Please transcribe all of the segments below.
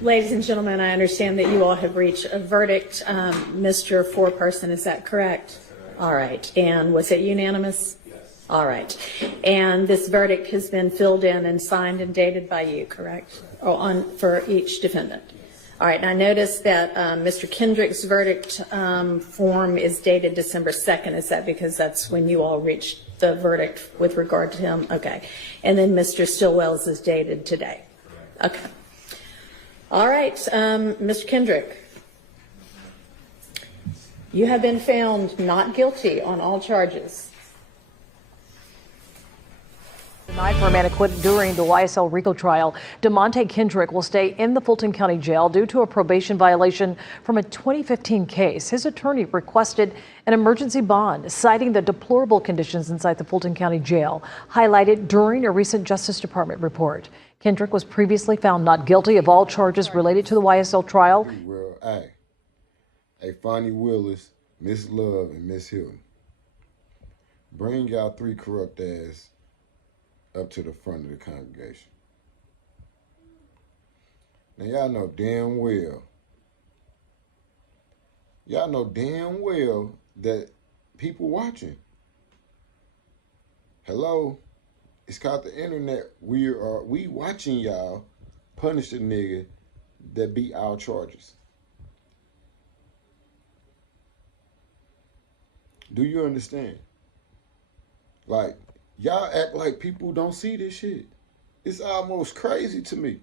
ladies and gentlemen, I understand that you all have reached a verdict. Mr. Foreperson, is that correct? All right. And was it unanimous? Yes. All right. And this verdict has been filled in and signed and dated by you, correct? For each defendant. All right. And I noticed that Mr. Kendrick's verdict form is dated December 2nd. Is that because that's when you all reached the verdict with regard to him? Okay. And then Mr. Stillwell's is dated today. Okay. All right, Mr. Kendrick, you have been found not guilty on all charges. Tonight, for a man acquitted during the YSL Rico trial, DeMonte Kendrick will stay in the Fulton County Jail due to a probation violation from a 2015 case. His attorney requested an emergency bond, citing the deplorable conditions inside the Fulton County Jail, highlighted during a recent Justice Department report. Kendrick was previously found not guilty of all charges related to the YSL trial. Well, hey, Fani Willis, Miss Love, and Miss Hilton, bring y'all three corrupt ass up to the front of the congregation. Now y'all know damn well that people watching. Hello? It's called the internet. We watching y'all punish the nigga that beat our charges. Do you understand? Like, y'all act like people don't see this shit. It's almost crazy to me.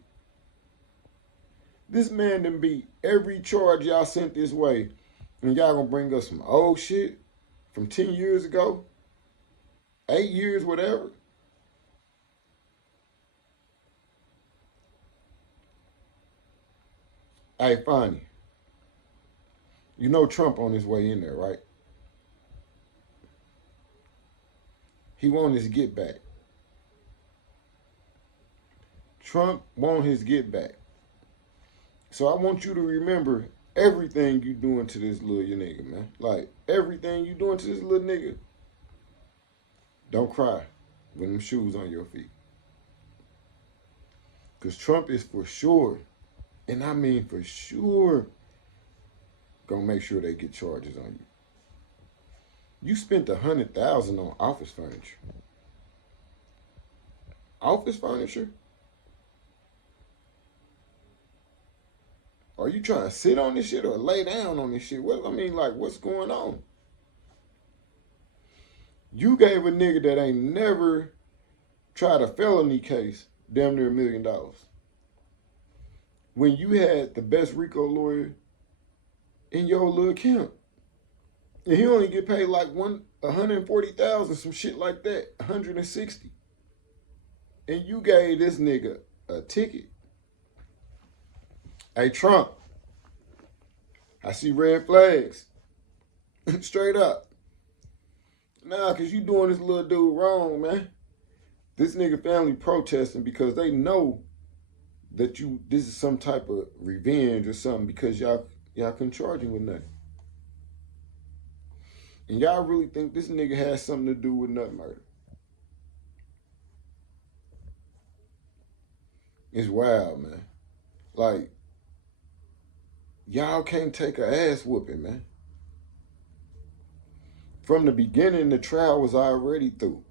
This man done beat every charge y'all sent this way, and y'all gonna bring us some old shit from 10 years ago, 8 years, whatever. Hey, Fani, you know Trump on his way in there, right? He want his get back. Trump want his get back. So I want you to remember everything you doing to this little nigga, man. Like, everything you doing to this little nigga. Don't cry with them shoes on your feet. Because Trump is for sure, and I mean for sure, gonna make sure they get charges on you. You spent $100,000 on office furniture. Office furniture? Are you trying to sit on this shit or lay down on this shit? What, I mean, like, what's going on? You gave a nigga that ain't never tried a felony case damn near $1 million. When you had the best Rico lawyer in your little camp. And he only get paid like $140,000, some shit like that, $160,000. And you gave this nigga a ticket. Hey, Trump, I see red flags. Straight up. Nah, because you doing this little dude wrong, man. This nigga family protesting because they know that this is some type of revenge or something because y'all couldn't charge him with nothing. And y'all really think this nigga has something to do with nut murder? It's wild, man. Like, y'all can't take an ass whooping, man. From the beginning, the trial was already through.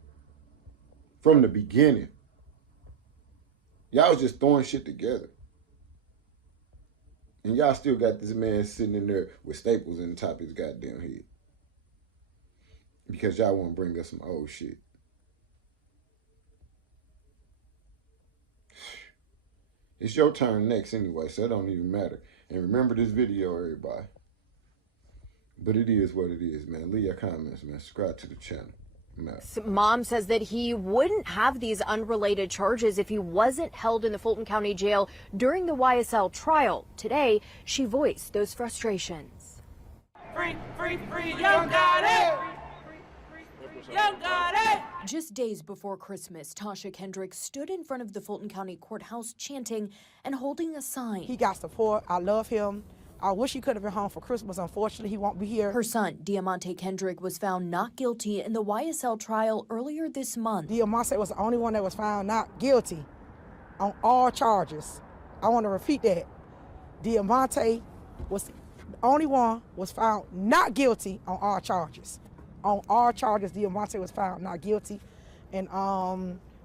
From the beginning. Y'all was just throwing shit together. And y'all still got this man sitting in there with staples in the top of his goddamn head. Because y'all want to bring us some old shit. It's your turn next anyway, so it don't even matter. And remember this video, everybody. But it is what it is, man. Leave your comments, man. Subscribe to the channel. Mom says that he wouldn't have these unrelated charges if he wasn't held in the Fulton County Jail during the YSL trial. Today, she voiced those frustrations. Free, free, free, Young Gotti! Young Gotti! Just days before Christmas, Tasha Kendrick stood in front of the Fulton County Courthouse chanting and holding a sign. He got support. I love him. I wish he could have been home for Christmas. Unfortunately, he won't be here. Her son, DeMonte Kendrick, was found not guilty in the YSL trial earlier this month. DeMonte was the only one that was found not guilty. on all charges. I want to repeat that. Diamante was the only one was found not guilty on all charges. On all charges, Diamante was found not guilty. And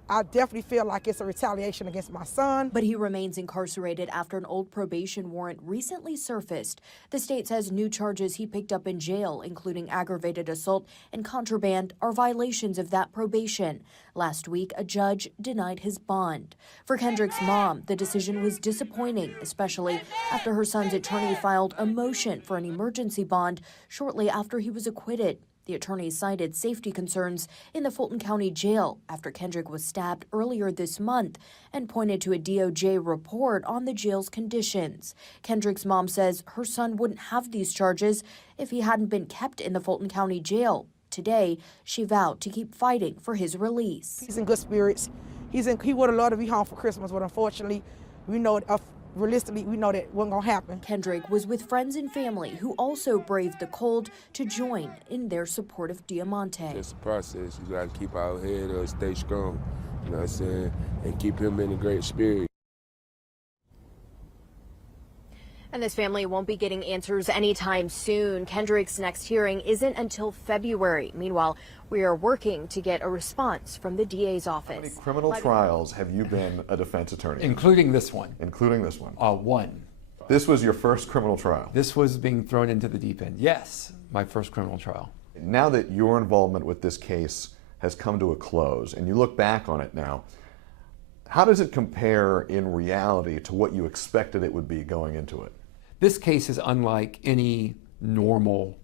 I definitely feel like it's a retaliation against my son. But he remains incarcerated after an old probation warrant recently surfaced. The state says new charges he picked up in jail, including aggravated assault and contraband, are violations of that probation. Last week, a judge denied his bond. For Kendrick's mom, the decision was disappointing, especially after her son's attorney filed a motion for an emergency bond shortly after he was acquitted. The attorney cited safety concerns in the Fulton County Jail after Kendrick was stabbed earlier this month and pointed to a DOJ report on the jail's conditions. Kendrick's mom says her son wouldn't have these charges if he hadn't been kept in the Fulton County Jail. Today, she vowed to keep fighting for his release. He's in good spirits. He would have loved to be home for Christmas, but unfortunately, we know realistically, we know that wasn't gonna happen. Kendrick was with friends and family who also braved the cold to join in their support of Diamante. It's a process. You gotta keep our head up, stay strong, you know what I'm saying, and keep him in a great spirit. And this family won't be getting answers anytime soon. Kendrick's next hearing isn't until February. Meanwhile, we are working to get a response from the DA's office. How many criminal trials have you been a defense attorney? Including this one. Including this one? One. This was your first criminal trial? This was being thrown into the deep end. Yes, my first criminal trial. Now that your involvement with this case has come to a close, and you look back on it now, how does it compare in reality to what you expected it would be going into it? This case is unlike any normal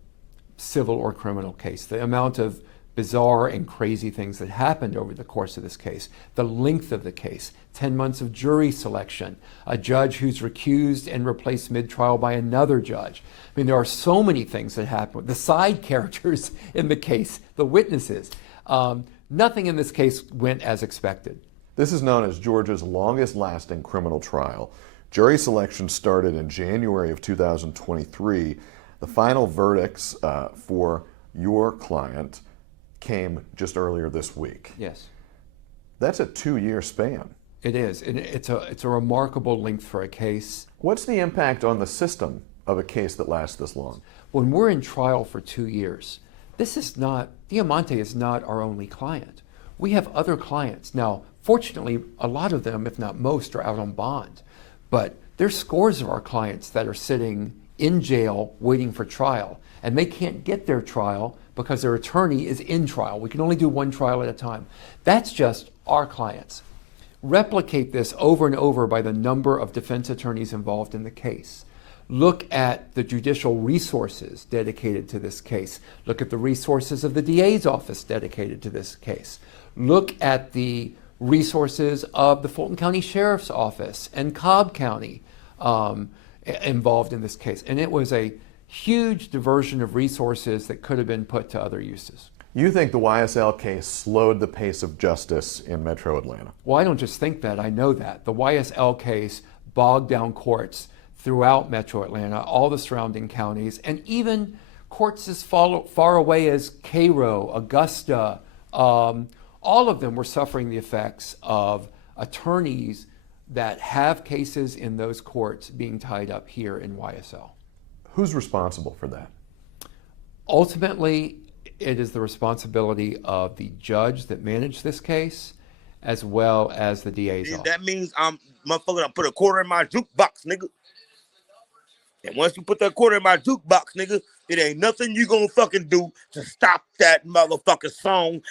civil or criminal case. The amount of bizarre and crazy things that happened over the course of this case, the length of the case, 10 months of jury selection, a judge who's recused and replaced mid-trial by another judge. I mean, there are so many things that happen. The side characters in the case, the witnesses. Nothing in this case went as expected. This is known as Georgia's longest-lasting criminal trial. Jury selection started in January of 2023. The final verdicts for your client came just earlier this week. Yes. That's a 2-year span. It is. It's a remarkable length for a case. What's the impact on the system of a case that lasts this long? When we're in trial for 2 years, Diamante is not our only client. We have other clients. Now, fortunately, a lot of them, if not most, are out on bond. But there's scores of our clients that are sitting in jail waiting for trial, and they can't get their trial because their attorney is in trial. We can only do one trial at a time. That's just our clients. Replicate this over and over by the number of defense attorneys involved in the case. Look at the judicial resources dedicated to this case. Look at the resources of the DA's office dedicated to this case. Look at the resources of the Fulton County Sheriff's Office and Cobb County involved in this case. And it was a huge diversion of resources that could have been put to other uses. You think the YSL case slowed the pace of justice in Metro Atlanta? Well, I don't just think that, I know that. The YSL case bogged down courts throughout Metro Atlanta, all the surrounding counties, and even courts as far away as Cairo, Augusta. All of them were suffering the effects of attorneys that have cases in those courts being tied up here in YSL. Who's responsible for that? Ultimately, it is the responsibility of the judge that managed this case, as well as the DA's office. That means I'm motherfucker. I put a quarter in my jukebox, nigga. And once you put that quarter in my jukebox, nigga, it ain't nothing you gonna fucking do to stop that motherfucking song.